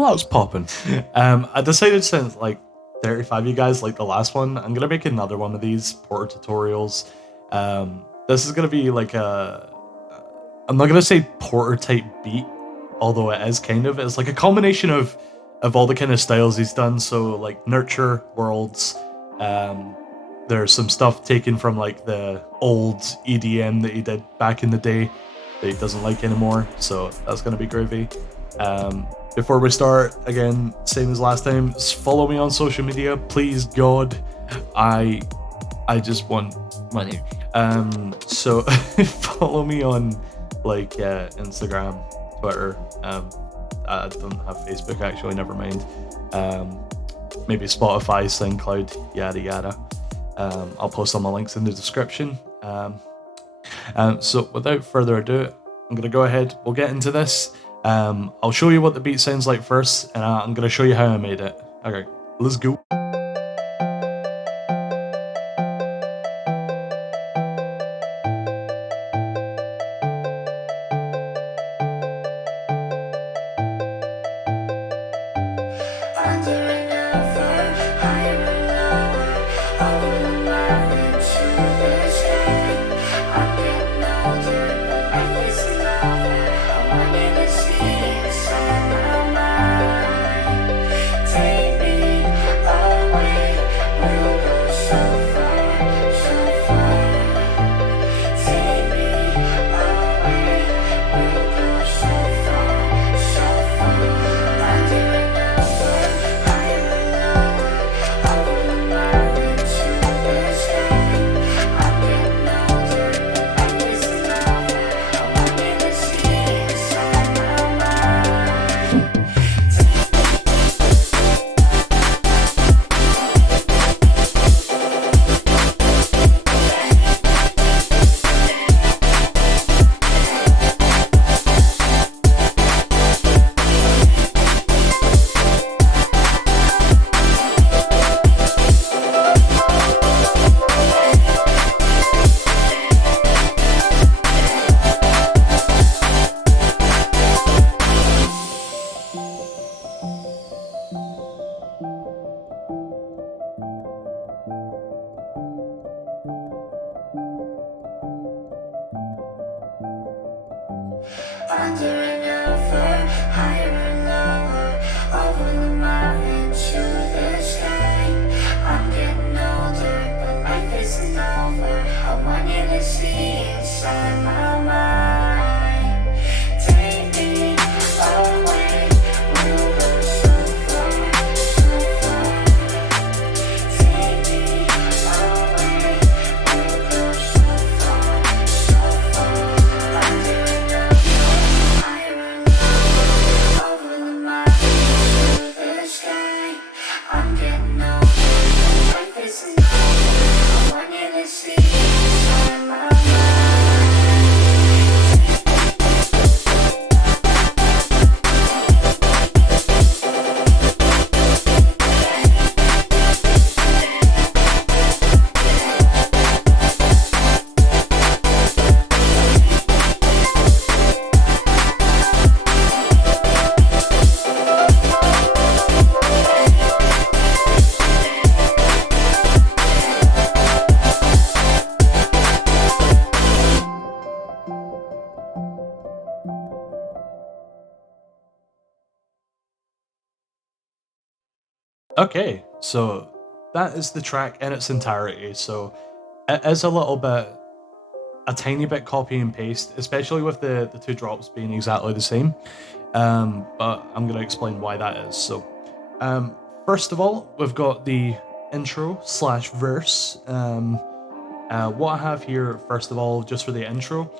What's popping? I decided since like 35 you guys like the last one, I'm gonna make another one of these porter tutorials. This is gonna be like I'm not gonna say porter type beat, although it is kind of. It's like a combination of all the kind of styles he's done. So like Nurture, Worlds, there's some stuff taken from like the old EDM that he did back in the day that he doesn't like anymore. So that's gonna be groovy. Before we start, again, same as last time, follow me on social media, please God. I just want money. So follow me on like Instagram, Twitter. I don't have Facebook actually, never mind. Maybe Spotify, SoundCloud, yada yada. I'll post all my links in the description. So without further ado, I'm gonna go ahead. We'll get into this. I'll show you what the beat sounds like first, and I'm gonna show you how I made it. Okay, let's go. Okay, so that is the track in its entirety. So it is a tiny bit copy and paste, especially with the two drops being exactly the same. But I'm going to explain why that is. So, first of all, we've got the intro slash verse. What I have here, first of all, just for the intro,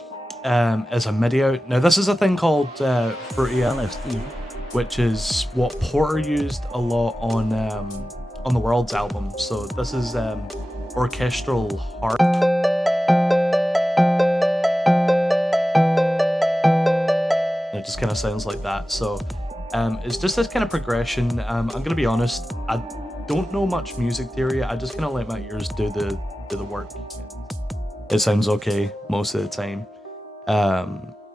is a MIDI out. Now, this is a thing called Fruity LSD, which is what Porter used a lot on the Worlds album. So this is orchestral harp. It just kind of sounds like that. So it's just this kind of progression. I'm gonna be honest, I don't know much music theory. I just kind of let my ears do the work. It sounds okay most of the time.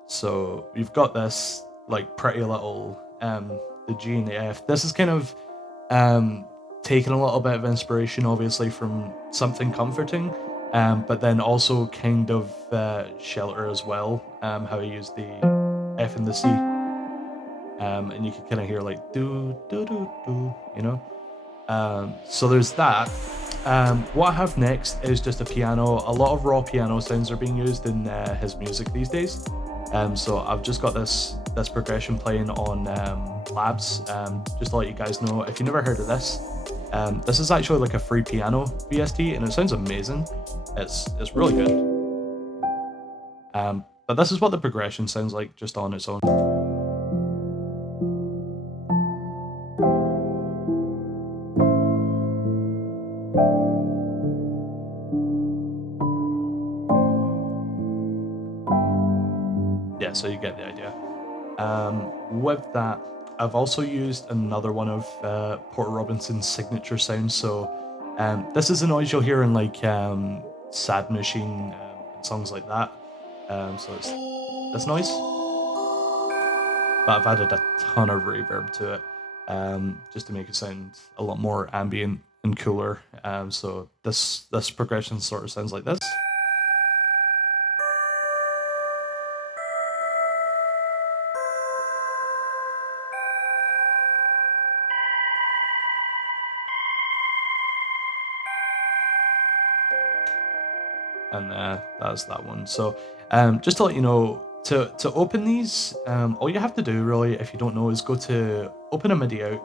So you've got this like pretty little the G and the F. This is kind of taking a little bit of inspiration, obviously, from Something Comforting, but then also kind of Shelter as well. How I use the F and the C, and you can kind of hear like do do do do, you know. So there's that. What I have next is just a piano. A lot of raw piano sounds are being used in his music these days. So I've just got this progression playing on Labs. Just to let you guys know, if you never heard of this is actually like a free piano VST, and it sounds amazing. It's really good. But this is what the progression sounds like just on its own. Yeah, so you get the idea. With that, I've also used another one of Porter Robinson's signature sounds. So this is a noise you'll hear in like Sad Machine and songs like that. So it's this noise, but I've added a ton of reverb to it just to make it sound a lot more ambient and cooler. So this progression sort of sounds like this. And that's that one. So just to let you know, to open these, all you have to do really, if you don't know, is go to open a MIDI out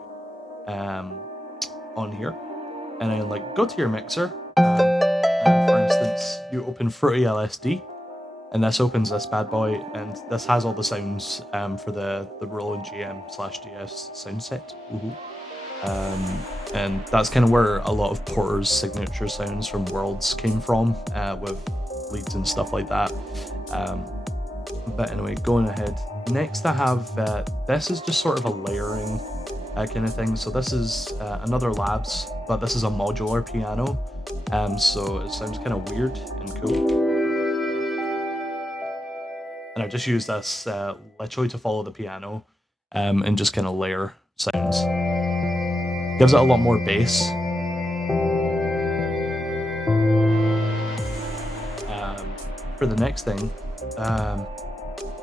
on here, and then like go to your mixer. For instance, you open Fruity LSD, and this opens this bad boy, and this has all the sounds for the Roland GM/GS sound set. And that's kind of where a lot of Porter's signature sounds from Worlds came from, with leads and stuff like that. But anyway, going ahead. Next I have, this is just sort of a layering kind of thing. So this is another Labs, but this is a modular piano. So it sounds kind of weird and cool. And I just use this literally to follow the piano and just kind of layer sounds. Gives it a lot more bass. For the next thing,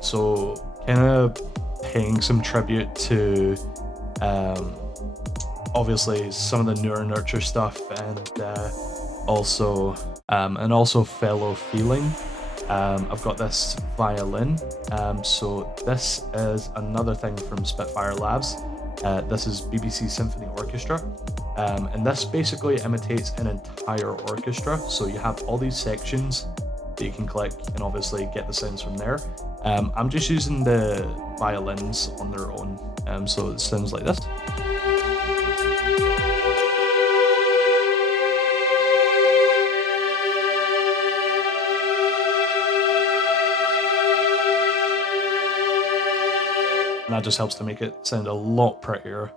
so kind of paying some tribute to obviously some of the newer Nurture stuff, and also Fellow Feeling. I've got this violin. So this is another thing from Spitfire Labs. This is BBC Symphony Orchestra, and this basically imitates an entire orchestra. So you have all these sections that you can click and obviously get the sounds from there. I'm just using the violins on their own, so it sounds like this. And that just helps to make it sound a lot prettier.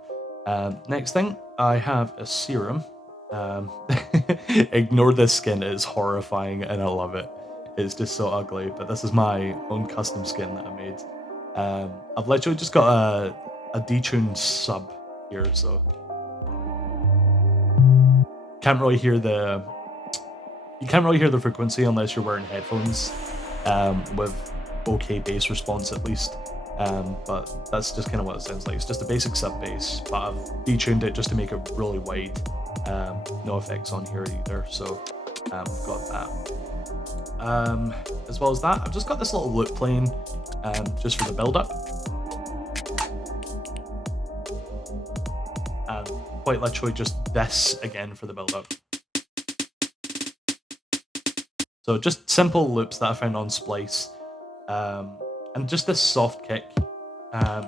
Next thing, I have a Serum. Ignore this skin, it is horrifying and I love it. It's just so ugly, but this is my own custom skin that I made. I've literally just got a detuned sub here, so you can't really hear the frequency unless you're wearing headphones with okay bass response at least. But that's just kind of what it sounds like. It's just a basic sub bass, but I've detuned it just to make it really wide. No effects on here either, so I've got that. As well as that, I've just got this little loop playing just for the build up, and quite literally just this again for the build up. So just simple loops that I found on Splice. And just this soft kick.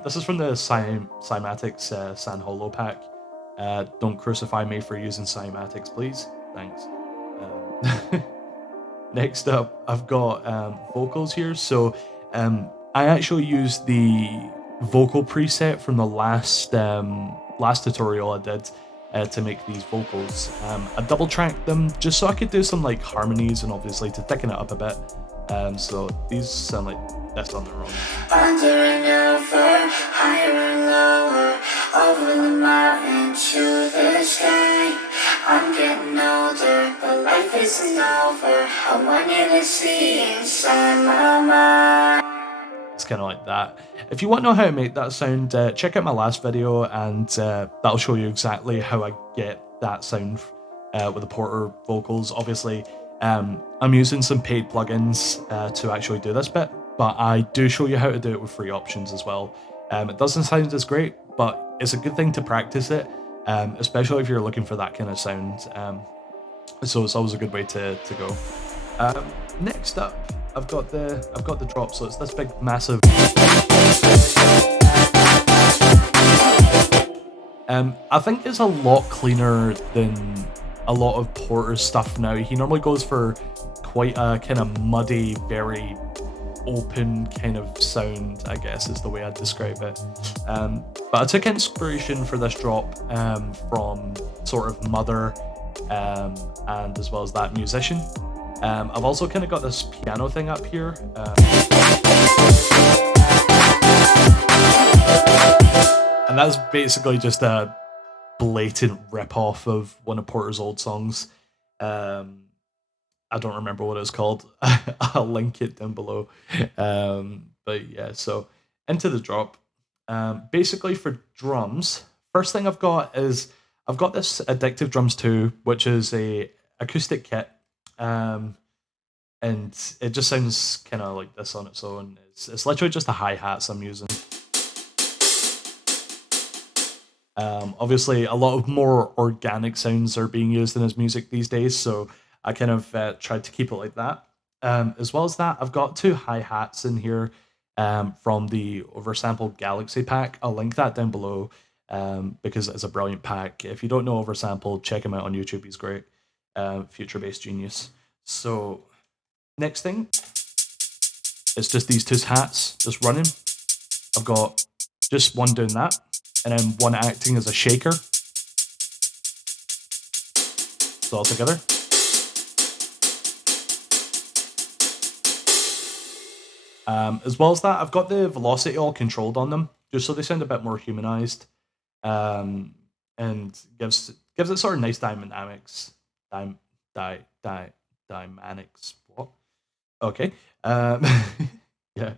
This is from the Cymatics San Holo pack. Don't crucify me for using Cymatics, please. Thanks. Next up, I've got vocals here. So I actually used the vocal preset from the last tutorial I did to make these vocals. I double tracked them just so I could do some like harmonies and obviously to thicken it up a bit. So these sound like this on their own. Wandering over, higher and lower, over the mountain to the sky. I'm getting older, but life isn't over. I want you to see inside my mind. It's kind of like that. If you want to know how to make that sound, check out my last video, and that'll show you exactly how I get that sound with the Porter vocals. Obviously, I'm using some paid plugins to actually do this bit, but I do show you how to do it with free options as well. It doesn't sound as great, but it's a good thing to practice it, especially if you're looking for that kind of sound. So it's always a good way to go. Next up, I've got the drop. So it's this big, massive. I think it's a lot cleaner than a lot of Porter's stuff now. He normally goes for quite a kind of muddy, very open kind of sound, I guess is the way I'd describe it. But I took inspiration for this drop from sort of Mother and as well as that musician. I've also kind of got this piano thing up here. And that's basically just a blatant rip-off of one of Porter's old songs. I don't remember what it's called. I'll link it down below. But yeah, so into the drop. Basically for drums, first thing I've got is I've got this Addictive Drums 2, which is a acoustic kit. And it just sounds kind of like this on its own. It's literally just the hi-hats I'm using. Obviously, a lot of more organic sounds are being used in his music these days, so I kind of tried to keep it like that. As well as that, I've got two hi-hats in here from the Oversample Galaxy pack. I'll link that down below because it's a brilliant pack. If you don't know Oversample, check him out on YouTube. He's great. Future-based genius. So, next thing, it's just these two hats just running. I've got just one doing that, and then one acting as a shaker. So all together. As well as that, I've got the velocity all controlled on them, just so they sound a bit more humanized, and gives it sort of nice dynamics. Dynamics. What? Okay. Yeah.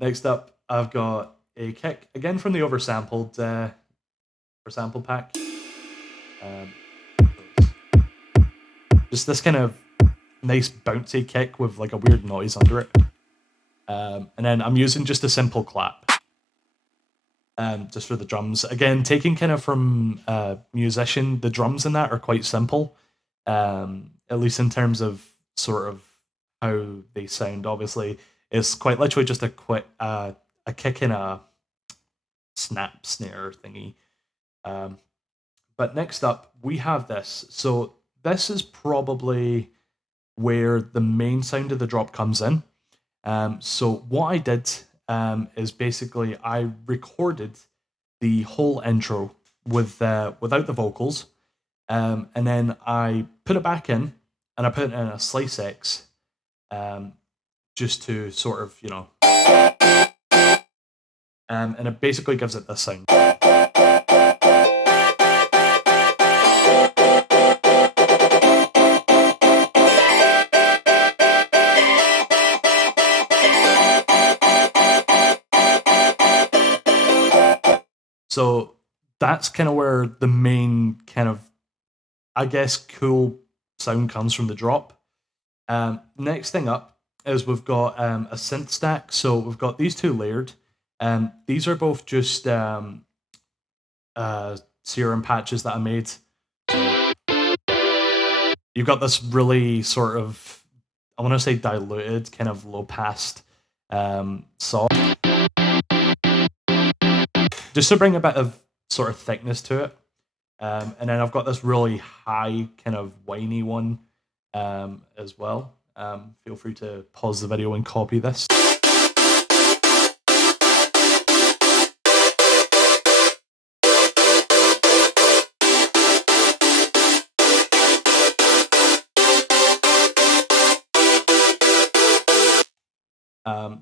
Next up, I've got a kick again from the oversampled pack. Just this kind of nice bouncy kick with like a weird noise under it. And then I'm using just a simple clap. Just for the drums. Again, taking kind of from musician, the drums in that are quite simple. At least in terms of sort of how they sound. Obviously, it's quite literally just a kick in a snap snare thingy. But next up, we have this. So this is probably where the main sound of the drop comes in. So what I did is basically I recorded the whole intro without the vocals, and then I put it back in, and I put it in a Slice X, just to sort of, you know, and it basically gives it this sound. So that's kind of where the main kind of, I guess, cool sound comes from the drop. Next thing up is we've got a synth stack. So we've got these two layered. These are both just serum patches that I made. You've got this really sort of, I want to say diluted, kind of low passed saw. Just to bring a bit of sort of thickness to it. And then I've got this really high kind of whiny one as well. Feel free to pause the video and copy this.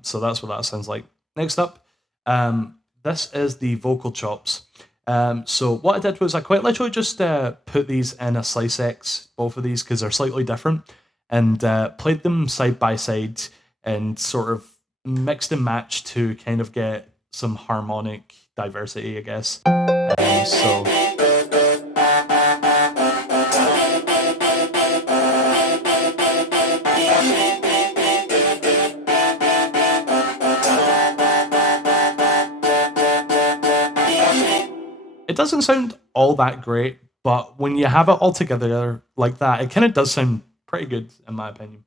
So that's what that sounds like. Next up, this is the vocal chops. So what I did was I quite literally just put these in a Slice X, both of these, because they're slightly different, and played them side by side and sort of mixed and matched to kind of get some harmonic diversity, I guess. So it doesn't sound all that great, but when you have it all together like that, it kind of does sound pretty good, in my opinion.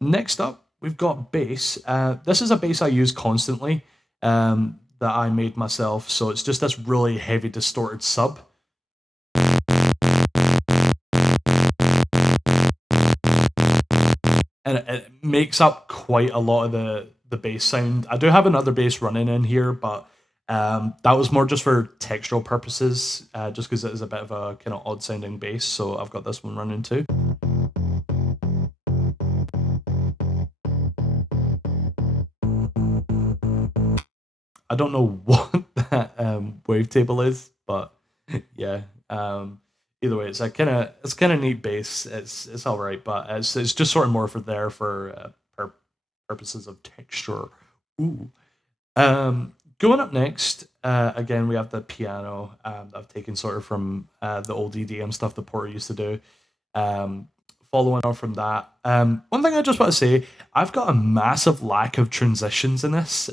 Next up, we've got bass. This is a bass I use constantly that I made myself, so it's just this really heavy distorted sub. And it makes up quite a lot of the bass sound. I do have another bass running in here, but that was more just for textural purposes, just because it is a bit of a kind of odd sounding bass, so I've got this one running too. I don't know what that wavetable is, but yeah. Either way, it's kind of neat bass. It's all right, but it's just sort of more for there for purposes of texture. Ooh. Going up next, again we have the piano that I've taken sort of from the old EDM stuff that Porter used to do. Following on from that, one thing I just want to say, I've got a massive lack of transitions in this.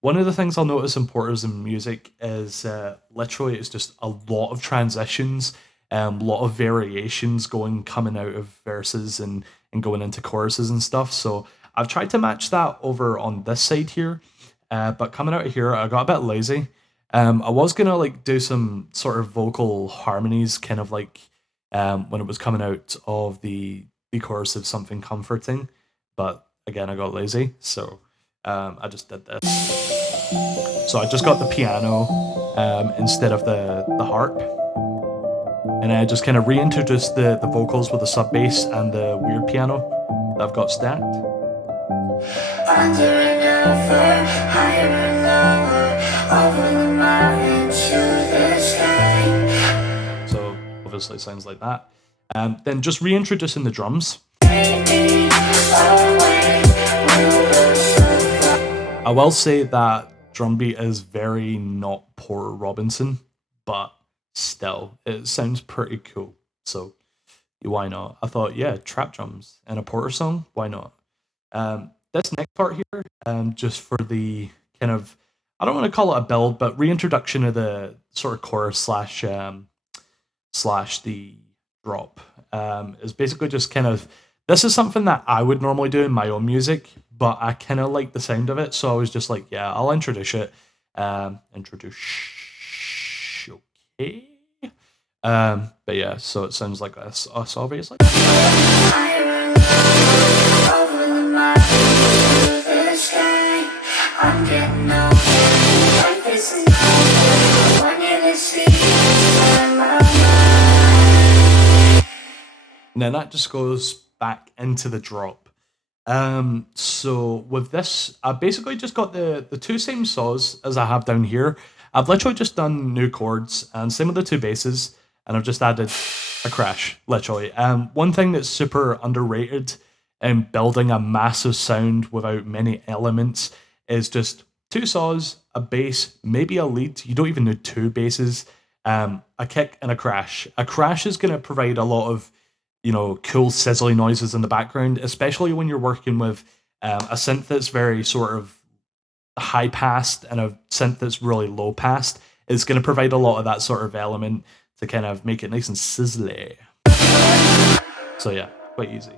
One of the things I'll notice in Porter's and music is literally it's just a lot of transitions, a lot of variations coming out of verses and going into choruses and stuff. So I've tried to match that over on this side here, but coming out of here, I got a bit lazy. I was gonna like do some sort of vocal harmonies, kind of like when it was coming out of the chorus of Something Comforting, but again I got lazy, so I just did this. So I just got the piano instead of the harp, and I just kind of reintroduced the vocals with the sub bass and the weird piano that I've got stacked. Under and over, higher and lower, over the mountain to the sky. So obviously it sounds like that. Then just reintroducing the drums. I will say that drum beat is very not Porter Robinson, but still, it sounds pretty cool. So why not? I thought, yeah, trap drums in a Porter song, why not? This next part here, just for the kind of, I don't want to call it a build, but reintroduction of the sort of chorus slash the drop, is basically just kind of, this is something that I would normally do in my own music, but I kind of like the sound of it, so I was just like, yeah, I'll introduce it. Okay. But yeah, so it sounds like this, us obviously. I'm getting older, life isn't over, I want you to see my mind. Now that just goes back into the drop. So with this, I basically just got the two same saws as I have down here. I've literally just done new chords, and same with the two basses, and I've just added a crash, literally. One thing that's super underrated in building a massive sound without many elements is just two saws, a bass, maybe a lead. You don't even need two basses, a kick and a crash. A crash is going to provide a lot of, cool sizzly noises in the background, especially when you're working with a synth that's very sort of high passed and a synth that's really low passed. It's going to provide a lot of that sort of element to kind of make it nice and sizzly. So yeah, quite easy.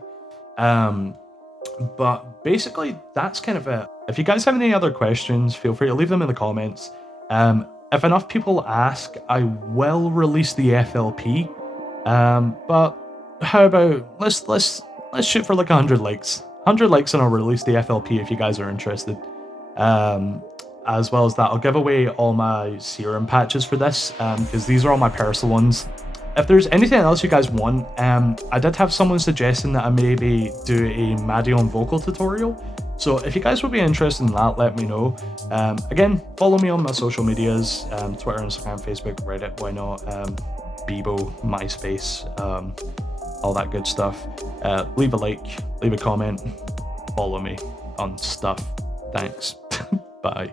But basically, that's kind of it. If you guys have any other questions, feel free to leave them in the comments. If enough people ask, I will release the FLP. But how about let's shoot for like 100 likes. 100 likes and I'll release the FLP if you guys are interested. As well as that, I'll give away all my serum patches for this, because these are all my personal ones. If there's anything else you guys want, I did have someone suggesting that I maybe do a Madeon vocal tutorial. So if you guys would be interested in that, let me know. Again, follow me on my social medias, Twitter, Instagram, Facebook, Reddit, why not, Bebo, MySpace, all that good stuff. Leave a like, leave a comment, follow me on stuff. Thanks. Bye.